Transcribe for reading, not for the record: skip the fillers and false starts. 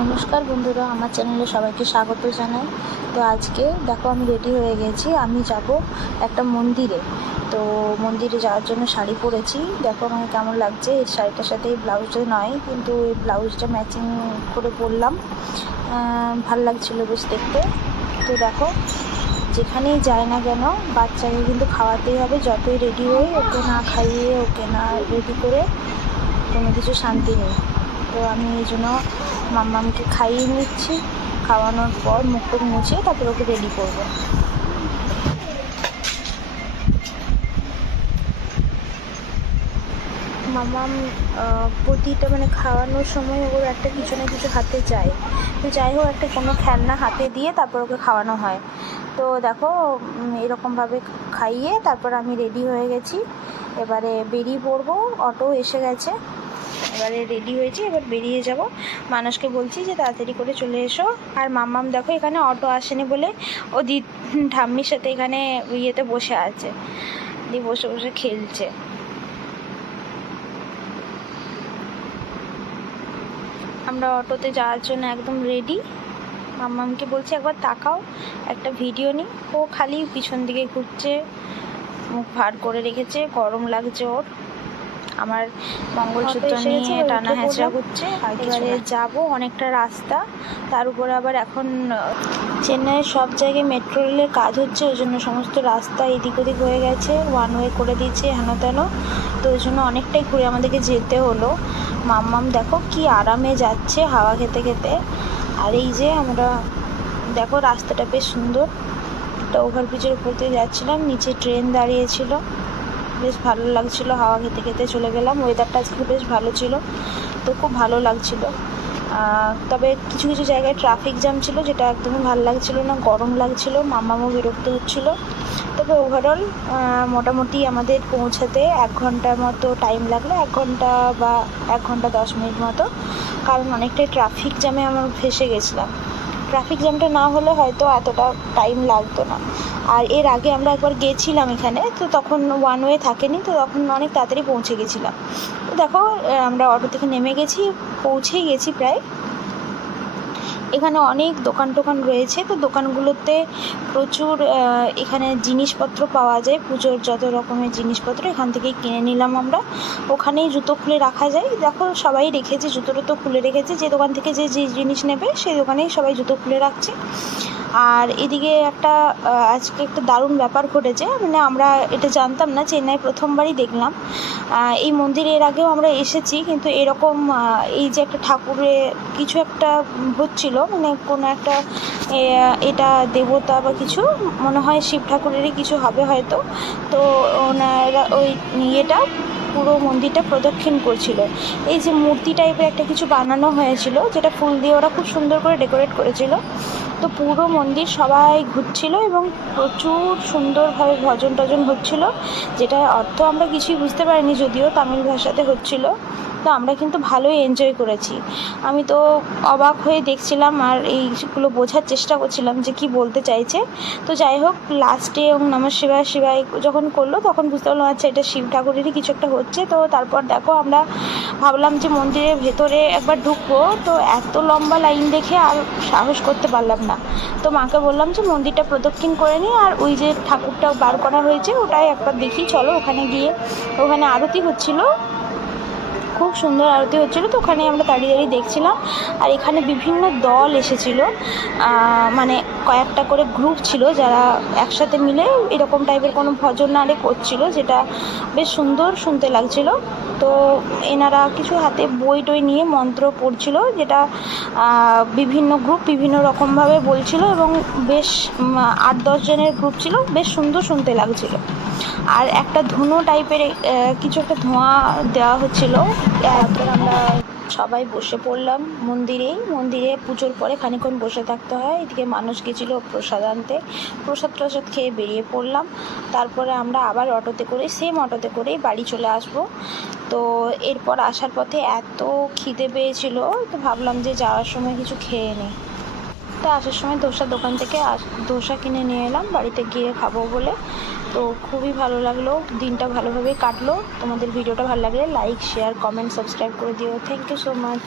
নমস্কার বন্ধুরা, আমার চ্যানেলে সবাইকে স্বাগত জানাই। তো আজকে দেখো আমি রেডি হয়ে গেছি, আমি যাব একটা মন্দিরে। তো মন্দিরে যাওয়ার জন্য শাড়ি পরেছি, দেখো আমাকে কেমন লাগছে। এই শাড়িটার সাথে এই ব্লাউজটা নয়, কিন্তু এই ব্লাউজটা ম্যাচিং করে পরলাম, ভাল লাগছিলো বেশ দেখতে। তো দেখো যেখানেই যায় না কেন বাচ্চাকে কিন্তু খাওয়াতেই হবে, যতই রেডি হই ওকে না খাইয়ে ওকে না রেডি করে কোনো কিছু শান্তি নেই। তো আমি এই জন্য মাম্মামকে খাইয়ে নিচ্ছি, খাওয়ানোর পর মুখ টুক মুছে তারপর ওকে রেডি করবো। মাম্মাম প্রতিটা খাওয়ানোর সময় ওর একটা কিছু না কিছু হাতে চাই, তো যাই হোক একটা কোনো খেলনা হাতে দিয়ে তারপর ওকে খাওয়ানো হয়। তো দেখো এরকমভাবে খাইয়ে তারপর আমি রেডি হয়ে গেছি, এবারে বেরিয়ে পড়বো। অটো এসে গেছে, এবারে রেডি হয়েছি, এবার বেরিয়ে যাব। মানুষকে বলছি যে তাড়াতাড়ি করে চলে এসো। আর মাম্মাম দেখো এখানে অটো আসেনি বলে ও ঠাম্মির সাথে এখানে ইয়েতে বসে আছে, দিয়ে বসে বসে খেলছে। আমরা অটোতে যাওয়ার জন্য একদম রেডি। মাম্মামকে বলছি একবার তাকাও, একটা ভিডিও নিই। ও খালি পিছন দিকে ঘুরছে, মুখ ভার করে রেখেছে, গরম লাগছে ওর। আমার মঙ্গলসূত্র নিয়ে টানা হেঁচড়া করছে। এবারে যাবো অনেকটা রাস্তা, তার উপরে আবার এখন চেন্নাইয়ের সব জায়গায় মেট্রো রেলের কাজ হচ্ছে, ওই জন্য সমস্ত রাস্তা এদিক ওদিক হয়ে গেছে, ওয়ান ওয়ে করে দিচ্ছে হেন তেন। তো ওই জন্য অনেকটাই ঘুরে আমাদেরকে যেতে হলো। মাম্মাম দেখো কি আরামে যাচ্ছে হাওয়া খেতে খেতে। আর এই যে আমরা দেখো রাস্তাটা বেশ সুন্দর, একটা ওভারব্রিজের উপর দিয়ে যাচ্ছিলাম, নিচে ট্রেন দাঁড়িয়েছিল, বেশ ভালো লাগছিলো। হাওয়া খেতে খেতে চলে গেলাম, ওয়েদারটা আজকে বেশ ভালো ছিল, তো খুব ভালো লাগছিলো। তবে কিছু কিছু জায়গায় ট্রাফিক জ্যাম ছিল, যেটা একদমই ভালো লাগছিলো না, গরম লাগছিলো, মাম্মামও বিরক্ত হচ্ছিলো। তবে ওভারঅল মোটামুটি আমাদের পৌঁছাতে 1 ঘন্টার মতো টাইম লাগলো, 1 ঘন্টা বা 1 ঘন্টা 10 মিনিট মতো, কারণ অনেকটাই ট্রাফিক জ্যামে আমরা ফেসে গেছিলাম। ট্রাফিক জ্যামটা না হলে হয়তো এতটা টাইম লাগতো না। আর এর আগে আমরা একবার গেছিলাম এখানে, তো তখন ওয়ান ওয়ে থাকেনি, তো তখন অনেক তাড়াতাড়ি পৌঁছে গেছিলাম। তো দেখো আমরা অটো থেকে নেমে গেছি, পৌঁছেই গেছি প্রায়। এখানে অনেক দোকান টোকান রয়েছে, তো দোকানগুলোতে প্রচুর এখানে জিনিসপত্র পাওয়া যায়, পুজোর যত রকমের জিনিসপত্র এখান থেকেই কিনে নিলাম আমরা। ওখানেই জুতো খুলে রাখা যায়, দেখো সবাই রেখেছে, জুতো টুতো খুলে রেখেছে, যে দোকান থেকে যে যে জিনিস নেবে সেই দোকানেই সবাই জুতো খুলে রাখছে। আর এদিকে আজকে একটা দারুণ ব্যাপার ঘটেছে, আমরা এটা জানতাম না, চেন্নাই প্রথমবারই দেখলাম। এই মন্দিরে এর আগেও আমরা এসেছি, কিন্তু এরকম এই যে একটা ঠাকুরে কিছু একটা হচ্ছিল, কোনো একটা এটা দেবতা বা কিছু, মনে হয় শিব ঠাকুরেরই কিছু হবে হয়তো। তো ওনারা ওই ইয়েটা পুরো মন্দিরটা প্রদক্ষিণ করছিল। এই যে মূর্তি টাইপের একটা কিছু বানানো হয়েছিল, যেটা ফুল দিয়ে ওরা খুব সুন্দর করে ডেকোরেট করেছিল। তো পুরো মন্দির সবাই ঘুরছিল এবং প্রচুর সুন্দরভাবে ভজন টজন হচ্ছিল, যেটার অর্থ আমরা কিছুই বুঝতে পারিনি, যদিও তামিল ভাষাতে হচ্ছিল। তো আমরা কিন্তু ভালোই এনজয় করেছি। আমি তো অবাক হয়ে দেখছিলাম আর এইগুলো বোঝার চেষ্টা করছিলাম যে কি বলতে চাইছে। তো যাই হোক লাস্টে নমঃ শিবায় শিবায় যখন করলো তখন বুঝতে পারলাম আচ্ছা এটা শিব ঠাকুরেরই কিছু একটা হচ্ছে। তো তারপর দেখো আমরা ভাবলাম যে মন্দিরের ভেতরে একবার ঢুকবো, তো এত লম্বা লাইন দেখে আর সাহস করতে পারলাম না। তো মাকে বললাম যে মন্দিরটা প্রদক্ষিণ করে নিই, আর ওই যে ঠাকুরটা বার করা হয়েছে ওটাই একবার দেখি, চলো ওখানে গিয়ে। ওখানে আরতি হচ্ছিল, খুব সুন্দর আরতি হচ্ছিলো, তো ওখানে আমরা দাঁড়িয়ে দাঁড়িয়ে দেখছিলাম। আর এখানে বিভিন্ন দল এসেছিলো, কয়েকটা করে গ্রুপ ছিল যারা একসাথে মিলে এরকম টাইপের কোনো ভজন নাড়ে করছিল, যেটা বেশ সুন্দর শুনতে লাগছিল। তো এনারা কিছু হাতে বই টই নিয়ে মন্ত্র পড়ছিল, যেটা বিভিন্ন গ্রুপ বিভিন্ন রকমভাবে বলছিল, এবং বেশ 8-10 জনের গ্রুপ ছিল, বেশ সুন্দর শুনতে লাগছিল। আর একটা ধুনো টাইপের কিছু একটা ধোঁয়া দেওয়া হচ্ছিলো। তারপর আমরা সবাই বসে পড়লাম মন্দিরে পুজোর পরে খানিকক্ষণ বসে থাকতে হয়। এদিকে মানুষ গেছিলো প্রসাদ আনতে, প্রসাদ খেয়ে বেরিয়ে পড়লাম। তারপরে আমরা আবার সেম অটোতে করেই বাড়ি চলে আসবো। তো এরপর আসার পথে এত খিদে পেয়েছিল, তো ভাবলাম যে যাওয়ার সময় কিছু খেয়ে নিই। তো আসার সময় ধোসার দোকান থেকে ধোসা কিনে নিয়ে এলাম বাড়িতে গিয়ে খাবো বলে। তো খুবই ভালো লাগলো, দিনটা ভালোভাবেই কাটলো। তোমাদের ভিডিওটা ভালো লাগলে লাইক, শেয়ার, কমেন্ট, সাবস্ক্রাইব করে দিও। Thank you so much.